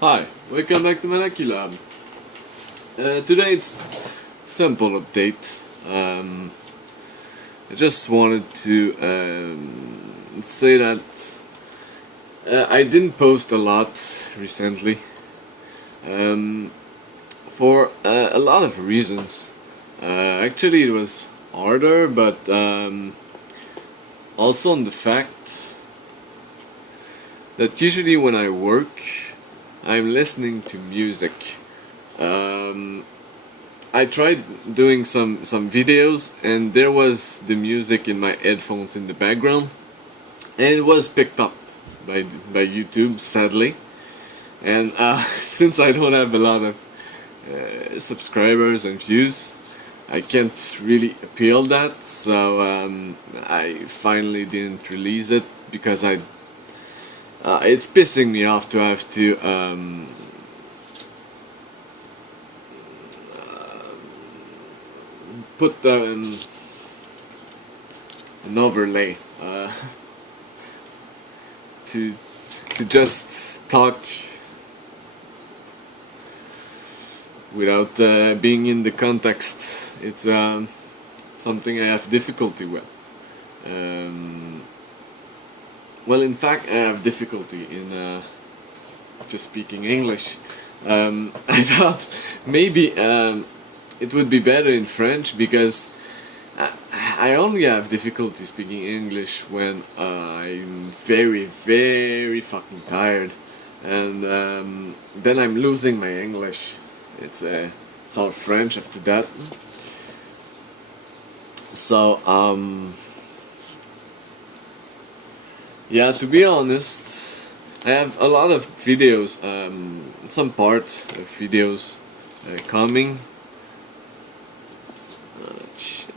Hi, welcome back to Manaculab. Today it's simple update. I just wanted to say that I didn't post a lot recently for a lot of reasons. Actually, it was harder, but also on the fact that usually when I work, I'm listening to music. I tried doing some videos, and there was the music in my headphones in the background, and it was picked up by YouTube, sadly. And since I don't have a lot of subscribers and views, I can't really appeal that. So I finally didn't release it because it's pissing me off to have to put an overlay to just talk without being in the context. It's something I have difficulty with. Well, in fact, I have difficulty in just speaking English. I thought maybe it would be better in French because I only have difficulty speaking English when I'm very, very fucking tired, and then I'm losing my English. It's all French after that. So yeah, to be honest, I have a lot of videos, some part of videos coming. Shit.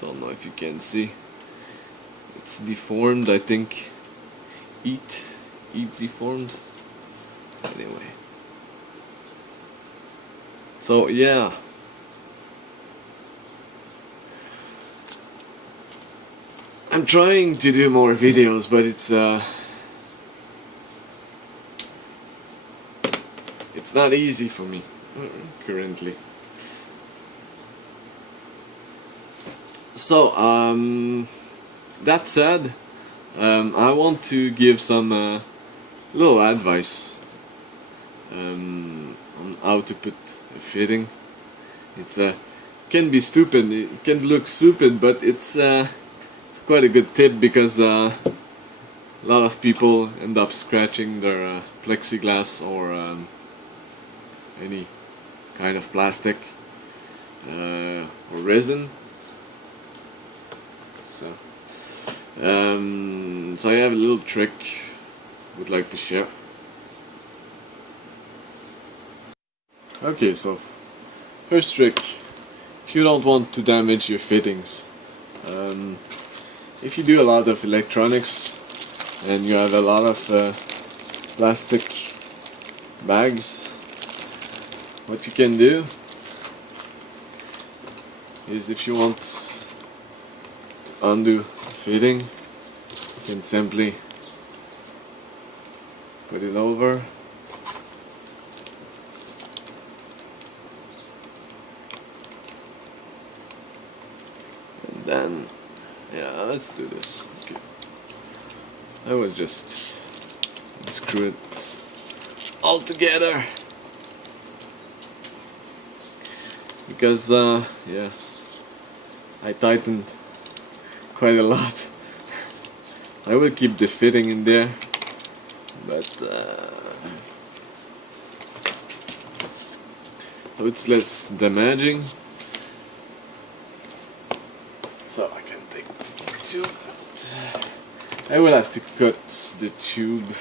Don't know if you can see. It's deformed, I think. Eat deformed. Anyway. So yeah. I'm trying to do more videos, but it's not easy for me currently. So that said, I want to give some little advice on how to put a fitting. It's can be stupid, it can look stupid, but it's quite a good tip because a lot of people end up scratching their plexiglass or any kind of plastic or resin. So I have a little trick I would like to share. Okay, so first trick, if you don't want to damage your fittings, if you do a lot of electronics and you have a lot of plastic bags, what you can do is, if you want to undo fitting, you can simply put it over. And then, yeah, let's do this. Okay. I will just screw it all together because yeah, I tightened quite a lot. I will keep the fitting in there, but so it's less damaging. So I can take the tube out. I will have to cut the tube.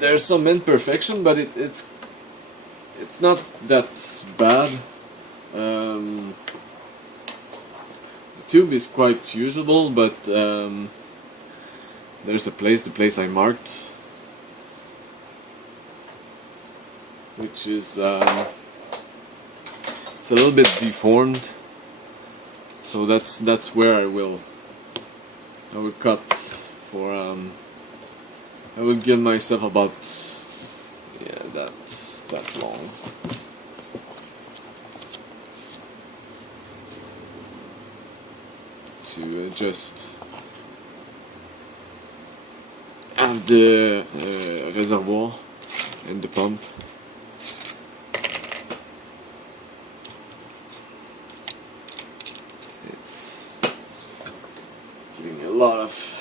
There's some imperfection, but it's not that bad. The tube is quite usable, but there's the place I marked, which is it's a little bit deformed. So that's where I will cut for I will give myself about that long. To just have the reservoir and the pump. It's giving a lot of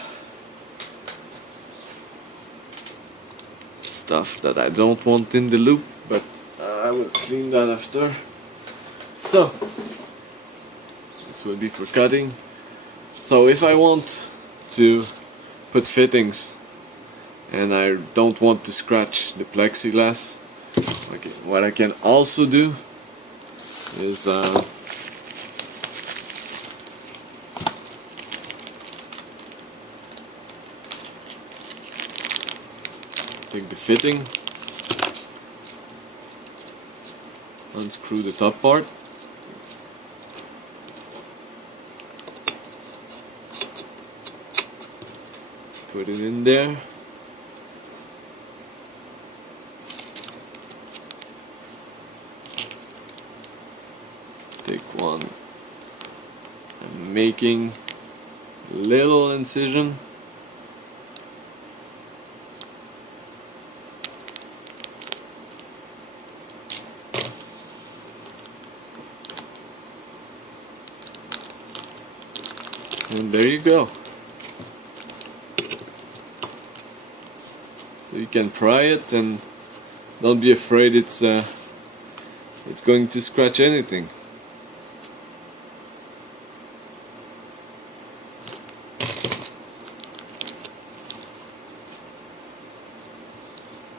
stuff that I don't want in the loop, but I will clean that after. So this will be for cutting. So if I want to put fittings and I don't want to scratch the plexiglass, okay, what I can also do is take the fitting, unscrew the top part, put it in there, take one, I'm making little incision. And there you go. So you can pry it and don't be afraid it's going to scratch anything.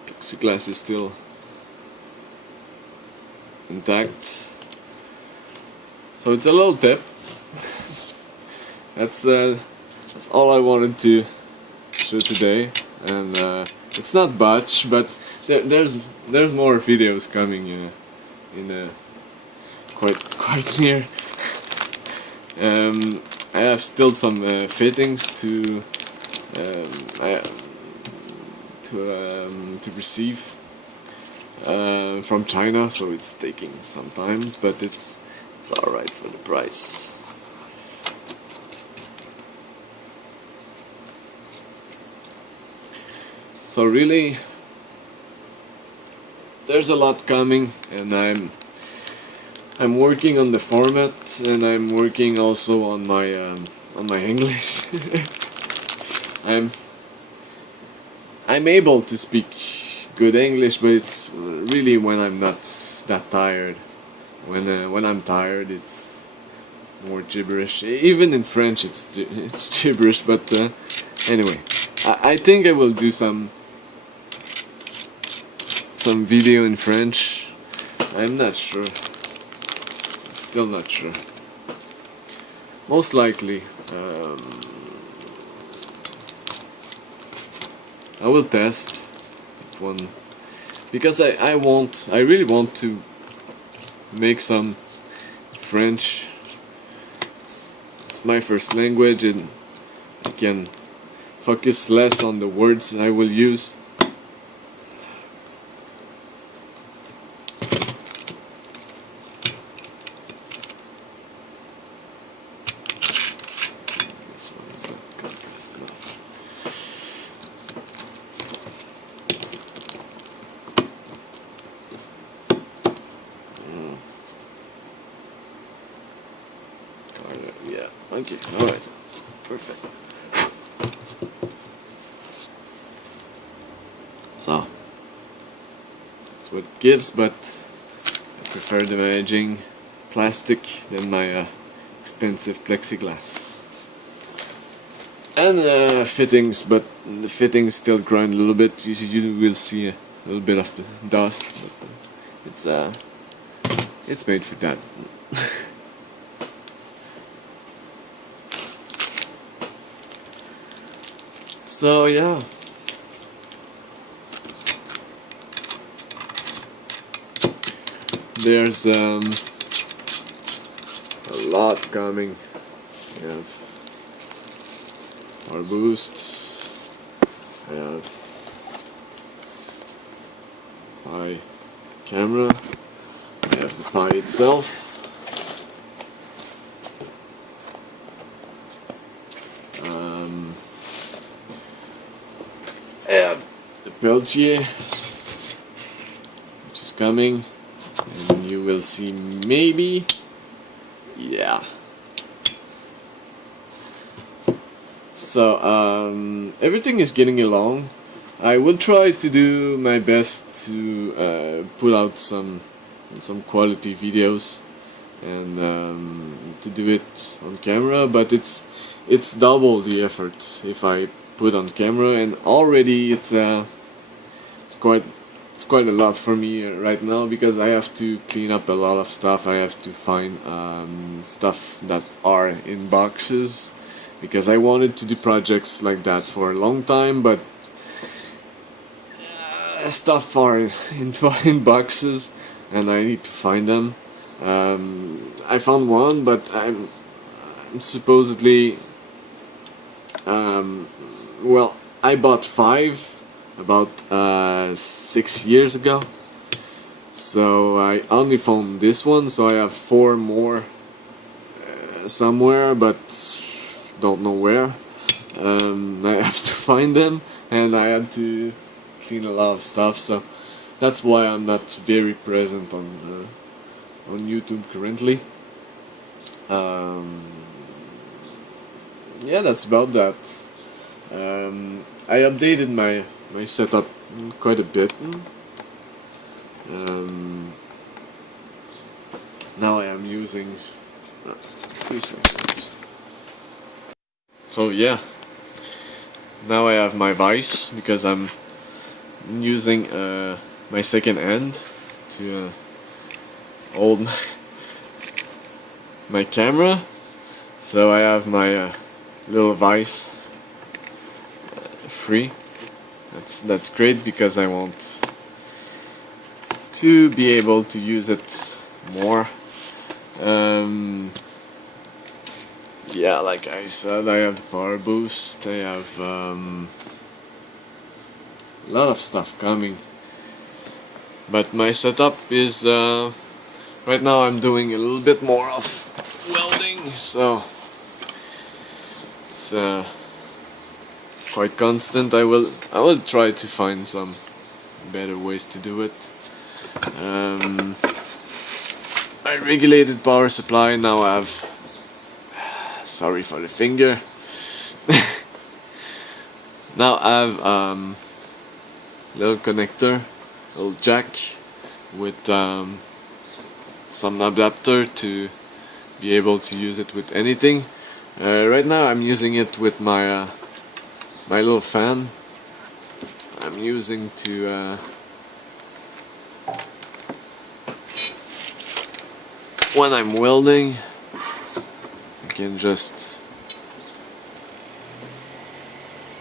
Plexiglass is still intact. So it's a little tip. That's all I wanted to show today, and it's not much, but there's more videos coming in quite near. I have still some fittings to receive from China, so it's taking some times, but it's all right for the price. So really, there's a lot coming, and I'm working on the format, and I'm working also on my English. I'm able to speak good English, but it's really when I'm not that tired. When I'm tired, it's more gibberish. Even in French, it's gibberish. But anyway, I think I will do some video in French. I'm not sure. I'm still not sure. Most likely, I will test one, because I really want to make some French. It's my first language, and I can focus less on the words I will use. Yeah, okay, alright, perfect. So, that's what it gives, but I prefer the managing plastic than my expensive plexiglass. And fittings, but the fittings still grind a little bit. You will see a little bit of the dust, but it's made for that. So yeah, there's a lot coming. We have our boost, I have Pi camera, I have the Pi itself. I have the Peltier, which is coming, and you will see maybe, yeah. So everything is getting along. I will try to do my best to put out some quality videos and to do it on camera, but it's double the effort if I put on camera, and already it's quite a lot for me right now, because I have to clean up a lot of stuff. I have to find stuff that are in boxes, because I wanted to do projects like that for a long time, but stuff are in boxes and I need to find them. I found one, but I'm supposedly well, I bought 5 about 6 years ago, so I only found this one, so I have 4 more somewhere, but don't know where. I have to find them, and I had to clean a lot of stuff, so that's why I'm not very present on YouTube currently. Yeah, that's about that. I updated my setup quite a bit. Now I am using 2 seconds. So yeah, now I have my vise, because I'm using my second hand to hold my camera. So I have my little vise free. That's great, because I want to be able to use it more. Yeah, like I said, I have the power boost, I have a lot of stuff coming, but my setup is right now I'm doing a little bit more of welding, so it's quite constant. I will try to find some better ways to do it. I regulated power supply. Now I have, sorry for the finger. Now I have little connector, little jack with some adapter to be able to use it with anything. Right now I'm using it with my my little fan. I'm using to when I'm welding, I can just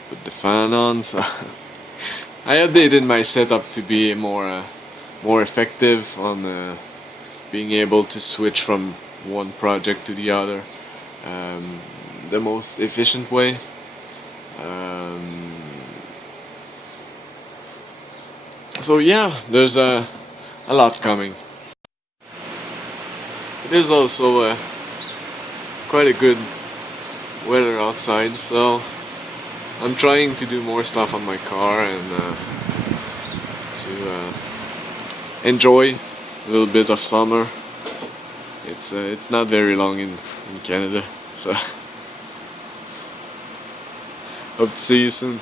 put the fan on. So I updated my setup to be more effective on being able to switch from one project to the other the most efficient way. So yeah, there's a lot coming. It is also quite a good weather outside, so I'm trying to do more stuff on my car and to enjoy a little bit of summer. It's not very long in Canada, so hope to see you soon.